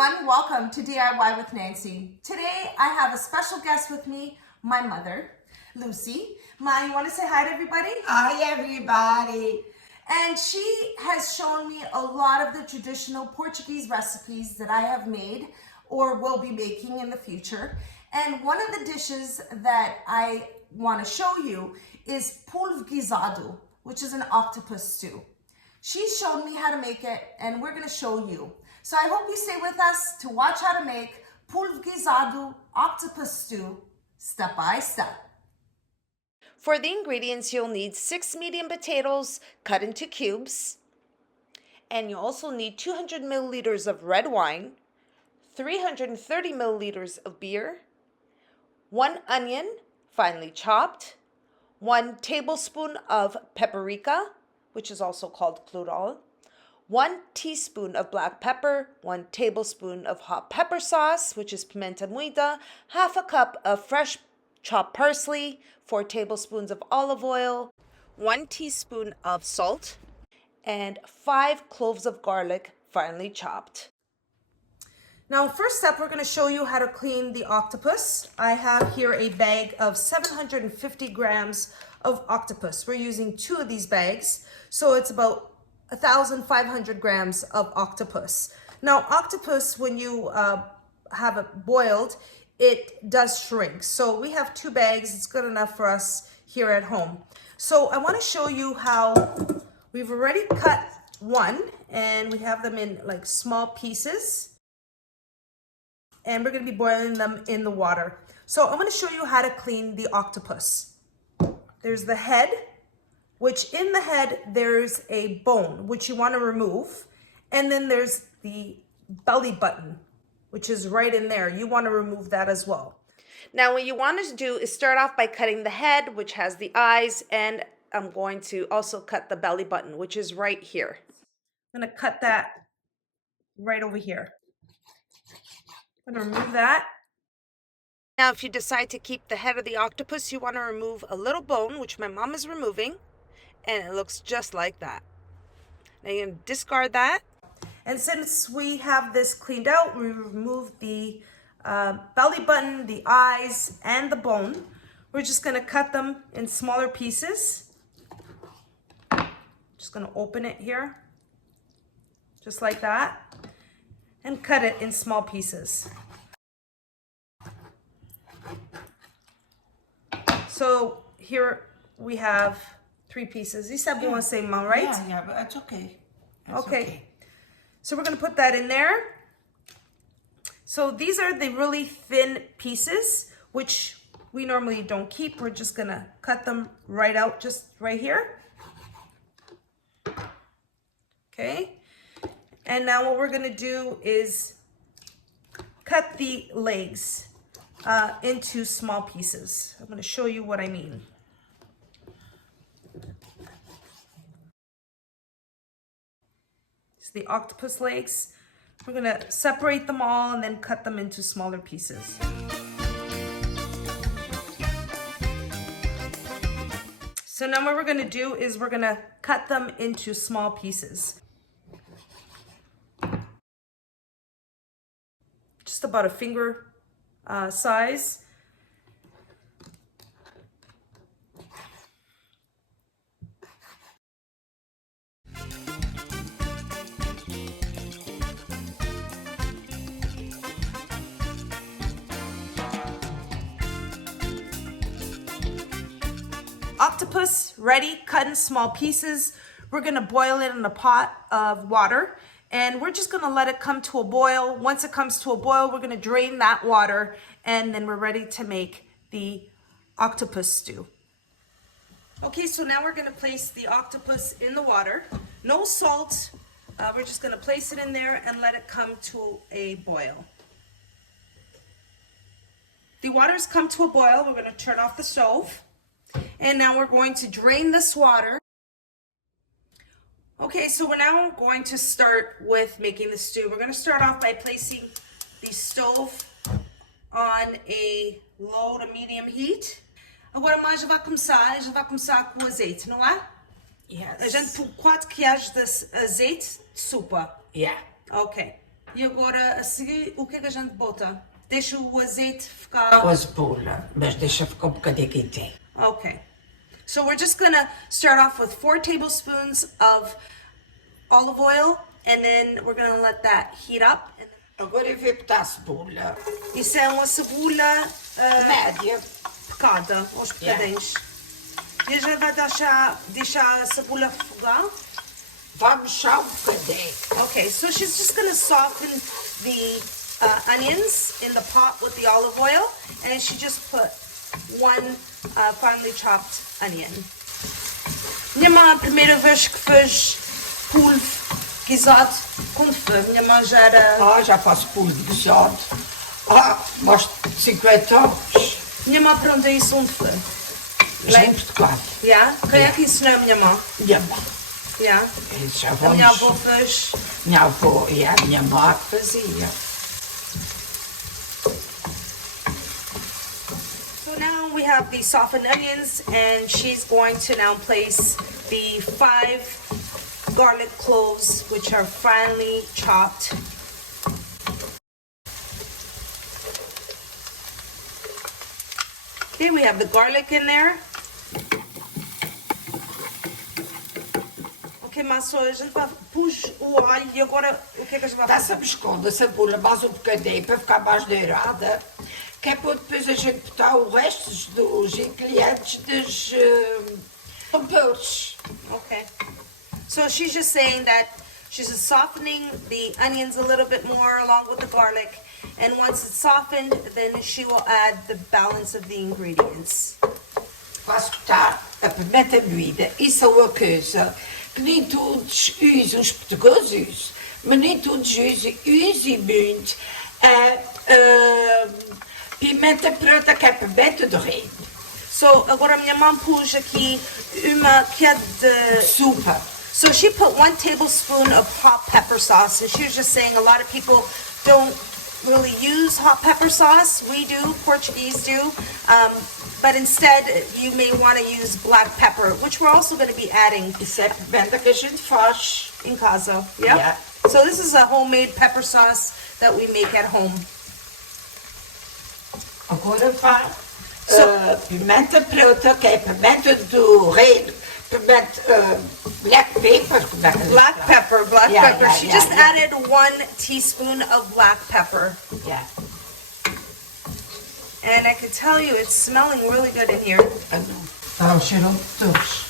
everyone, welcome to DIY with Nancy. Today I have a special guest with me, my mother, Lucy. Ma, you want to say hi to everybody? Hi everybody. And she has shown me a lot of the traditional Portuguese recipes that I have made or will be making in the future. And one of the dishes that I want to show you is Polvo Guisado, which is an octopus stew. She showed me how to make it and we're going to show you. So I hope you stay with us to watch how to make Polvo Guisado octopus stew step by step. For the ingredients, you'll need 6 medium potatoes cut into cubes. And you also need 200 milliliters of red wine, 330 milliliters of beer, 1 onion, finely chopped, 1 tablespoon of paprika, which is also called clorol, 1 teaspoon of black pepper, 1 tablespoon of hot pepper sauce, which is pimenta moída, half a cup of fresh chopped parsley, 4 tablespoons of olive oil, 1 teaspoon of salt, and 5 cloves of garlic finely chopped. Now, first step, we're going to show you how to clean the octopus. I have here a bag of 750 grams of octopus. We're using 2 of these bags, so it's about 1,500 grams of octopus. Now, octopus, when you have it boiled, it does shrink. So we have 2 bags. It's good enough for us here at home. So I want to show you how we've already cut one, and we have them in like small pieces. And we're going to be boiling them in the water. So I'm going to show you how to clean the octopus. There's the head, which in the head, there's a bone, which you want to remove. And then there's the belly button, which is right in there. You want to remove that as well. Now, what you want to do is start off by cutting the head, which has the eyes, and I'm going to also cut the belly button, which is right here. I'm going to cut that right over here. I'm going to remove that. Now, if you decide to keep the head of the octopus, you want to remove a little bone, which my mom is removing, and it looks just like that. Now, you're going to discard that. And since we have this cleaned out, we remove the belly button, the eyes, and the bone. We're just going to cut them in smaller pieces. Just going to open it here, just like that, and cut it in small pieces. So here we have 3 pieces. You said you want to say, Mom, right? Yeah, but that's okay. Okay. So we're going to put that in there. So these are the really thin pieces, which we normally don't keep. We're just going to cut them right out, just right here. Okay. And now what we're going to do is cut the legs into small pieces. I'm going to show you what I mean. The octopus legs. We're going to separate them all and then cut them into smaller pieces. So now what we're going to do is we're going to cut them into small pieces. Just about a finger size. Octopus ready, cut in small pieces. We're gonna boil it in a pot of water and we're just gonna let it come to a boil. Once it comes to a boil, we're gonna drain that water and then we're ready to make the octopus stew. Okay, so now we're gonna place the octopus in the water. No salt, we're just gonna place it in there and let it come to a boil. The water's come to a boil, we're gonna turn off the stove. And now we're going to drain this water. Okay, so we're now going to start with making the stew. We're going to start off by placing the stove on a low to medium heat. Agora a mãe já vai começar com azeite, não é? Yes. A gente põe 4 colheres de azeite de sopa. Yeah. Okay. E agora, a seguir, o que é que a gente bota? Deixa o azeite ficar... Com a cebola, mas deixa ficar um bocadinho quentinho. Okay. So we're just gonna start off with 4 tablespoons of olive oil, and then we're gonna let that heat up. Agora eu vou botar a cebola. Isso é uma cebola Média. picada, aos picadinhos. E a gente vai deixar a cebola refogar. Vamos só um bocadinho. Okay, so she's just gonna soften the onions in the pot with the olive oil, and then she just put 1 finely chopped onion. Minha mãe, a primeira vez que fez polvo guisado, quando foi? Minha mãe já era... Já faço polvo guisado. Mais de 50 anos. Minha mãe perguntou isso onde foi? Já em Portugal. Yeah? Quem é que ensinou a minha mãe? Minha mãe. Yeah? Já A vamos... minha avó fez... Minha avó e a minha mãe que fazia. So now we have the softened onions, and she's going to now place the 5 garlic cloves, which are finely chopped. Okay, we have the garlic in there. Ok, mas só a gente vai pôr o alho e agora o que é que a gente vai Dá-se fazer? a esconda a cebola mais um bocadinho para ficar mais dourada, que é para depois a gente botar o resto dos ingredientes dos temperos. Okay. So she's just saying that she's just softening the onions a little bit more along with the garlic, and once it's softened, then she will add the balance of the ingredients. Posso botar a pimenta moída. Isso é uma coisa que nem todos usam, os portugueses, mas nem todos usam muito a pimenta preta, que é pimenta do reino. So agora minha mãe pôs aqui uma que é de Sopa. So she put 1 tablespoon of hot pepper sauce, and she was just saying a lot of people don't really use hot pepper sauce. We do, Portuguese do, but instead you may want to use black pepper, which we're also going to be adding Isso é a pimenta que a gente faz. in casa. Yep. Yeah. So this is a homemade pepper sauce that we make at home. Agora vai pimenta preta, que é pimenta do reino. Pimenta, black pepper. Black pepper, black Yeah, pepper. yeah, She yeah, just yeah. added 1 teaspoon of black pepper. Yeah. And I can tell you, it's smelling really good in here. Está o cheiro de todos.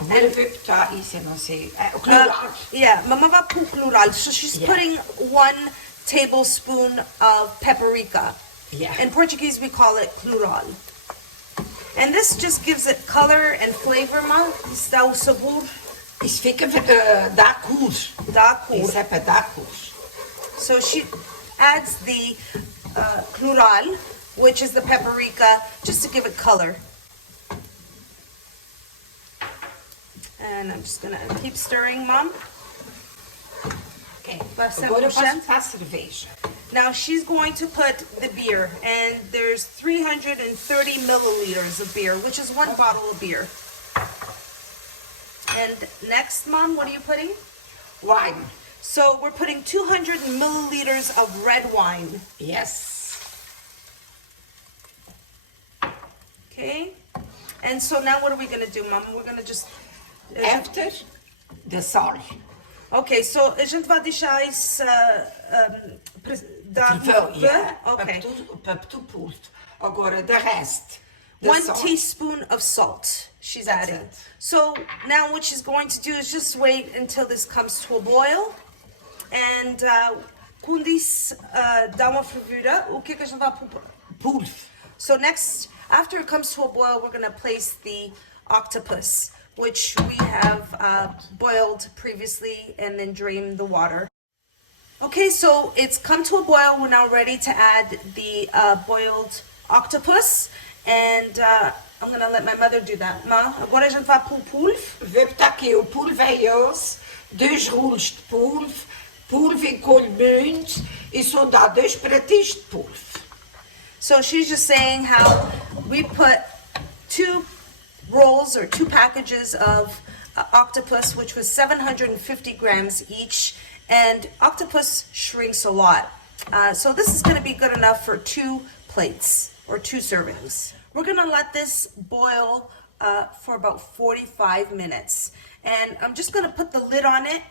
Agora vou botar isso, eu não sei. O colher. Yeah, Mama va pôr plural. So she's Yeah. putting 1 tablespoon of paprika. Yeah. In Portuguese, we call it plural. And this just gives it color and flavor, ma. Isso dá o sabor, Isso fica dá cor. dá a cor. Isso é para dar cor. So she adds the plural, which is the paprika, just to give it color. And I'm just gonna keep stirring, Mom. Okay. Vai ser Agora eu posso puxando? botar cerveja. Now she's going to put the beer, and there's 330 milliliters of beer, which is 1 bottle of beer. And next, Mom, what are you putting? Wine. So we're putting 200 milliliters of red wine. Yes. Okay? And so now what are we gonna do, Mom? We're gonna just... After the sal. Okay, so a gente vai deixar isso dar Yeah. Okay. Para tudo pulto. Agora, the rest. The 1 salt. teaspoon of salt she's That's adding. it. So now what she's going to do is just wait until this comes to a boil. And quando isso dá uma fervura, o que é que a gente vai pôr? Polvo. So next, after it comes to a boil, we're going to place the octopus, which we have boiled previously and then drained the water. Okay, so it's come to a boil. We're now ready to add the boiled octopus, and I'm gonna let my mother do that. Ma, agora a gente vai pôr o polvo. Vou botar aqui o polvo é esse, 2 rolos de polvo, polvo encolhe muito e só dá 2 pratinhos de polvo. So she's just saying how we put 2 rolls or 2 packages of octopus, which was 750 grams each, and octopus shrinks a lot. So this is going to be good enough for 2 plates or 2 servings. We're going to let this boil for about 45 minutes. And I'm just going to put the lid on it,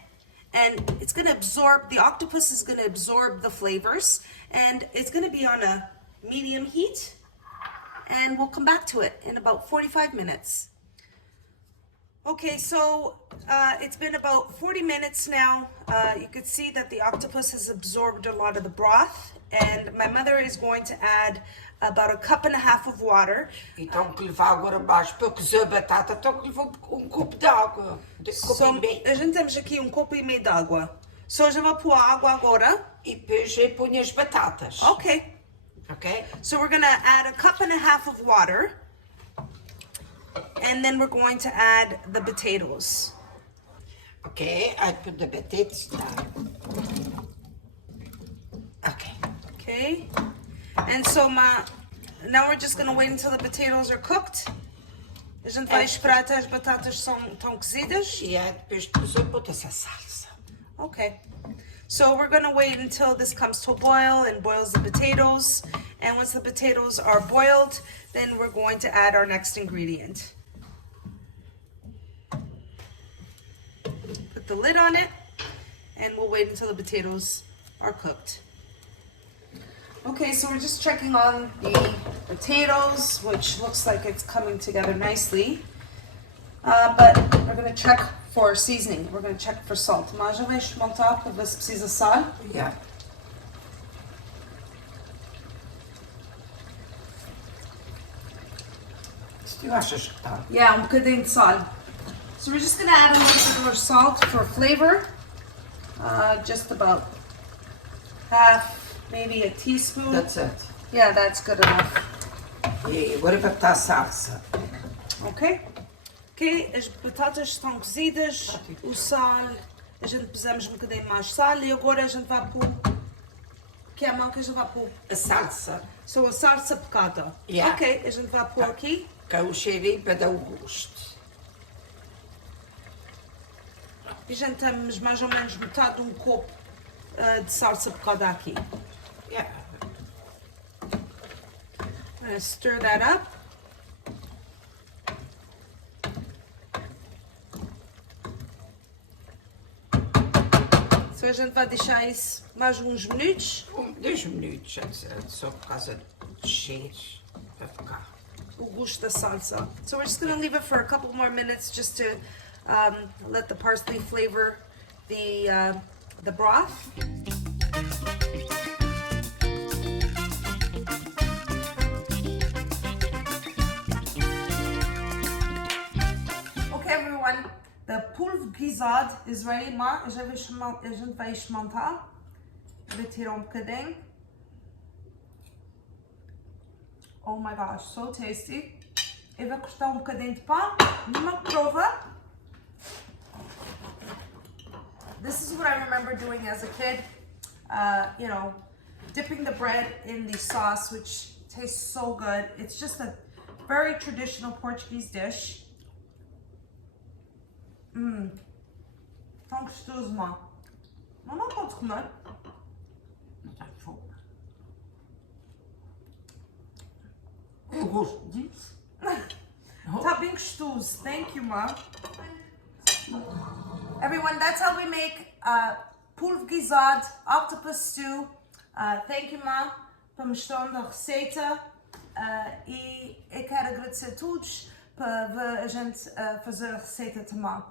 and it's going to absorb, the octopus is going to absorb the flavors, and it's going to be on a medium heat, and we'll come back to it in about 45 minutes. Okay, so it's been about 40 minutes now. You could see that the octopus has absorbed a lot of the broth, and my mother is going to add about 1.5 cups of water. Então que levar agora abaixo para cozer a batata, então que levou copo de água. A gente temos aqui 1,5 copos de água. So, já vou pôr a água agora. E depois eu ponho as batatas. Okay. Okay? So we're going to add 1.5 cups of water. And then we're going to add the potatoes. Okay, I put the potatoes down. Okay. Okay. And so now we're just going to wait until the potatoes are cooked. A gente vai esperar até as batatas estão cozidas. E depois de cozer, bota-se a salsa. Okay. So we're going to wait until this comes to a boil and boils the potatoes. And once the potatoes are boiled, then we're going to add our next ingredient. Put the lid on it, and we'll wait until the potatoes are cooked. Okay, so we're just checking on the potatoes, which looks like it's coming together nicely. But we're going to check for seasoning. We're going to check for salt. Mas já vais montar para ver se precisa sal? Yeah. Se tu achas que está? Yeah, bocadinho de sal. So we're just going to add a little bit more salt for flavor. Just about half, maybe a teaspoon. That's it. Yeah, that's good enough. E agora vai botar a salsa. Ok? Ok, as batatas estão cozidas, o sal, a gente pusemos um bocadinho mais sal e agora a gente vai pôr. Que é a mão que a gente vai pôr? A salsa. So a salsa picada. Yeah. Ok, a gente vai pôr aqui. Que é o cheirinho para dar o gosto. E a gente temos mais ou menos metade de 1 copo de salsa picada aqui. Yeah. I'm going to stir that up. So a gente vai deixar isso mais uns minutos. 2 minutos, só por causa de cheiros, para ficar. O gosto da salsa. So we're just going to leave it for a couple more minutes just to let the parsley flavor the broth. Okay, everyone, the Polvo Guisado is ready. A gente vai esmontar. Vou tirar bocadinho. Oh my gosh, so tasty. Eu vou cortar bocadinho de pão, numa prova. This is what I remember doing as a kid. You know, dipping the bread in the sauce, which tastes so good. It's just a very traditional Portuguese dish. Tão gostoso, mãe. Não pode comer. Não tem fogo. Eu gosto disso. Tá bem gostoso. Thank you, mom. Everyone, that's how we make Polvo Guisado Octopus Stew. Thank you, mom, por mostrando a receita. E eu quero agradecer a todos por ver a gente fazer a receita também.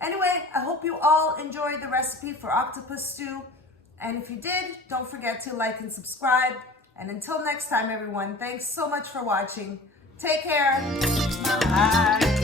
Anyway, I hope you all enjoyed the recipe for octopus stew. And if you did, don't forget to like and subscribe. And until next time, everyone, thanks so much for watching. Take care. Bye.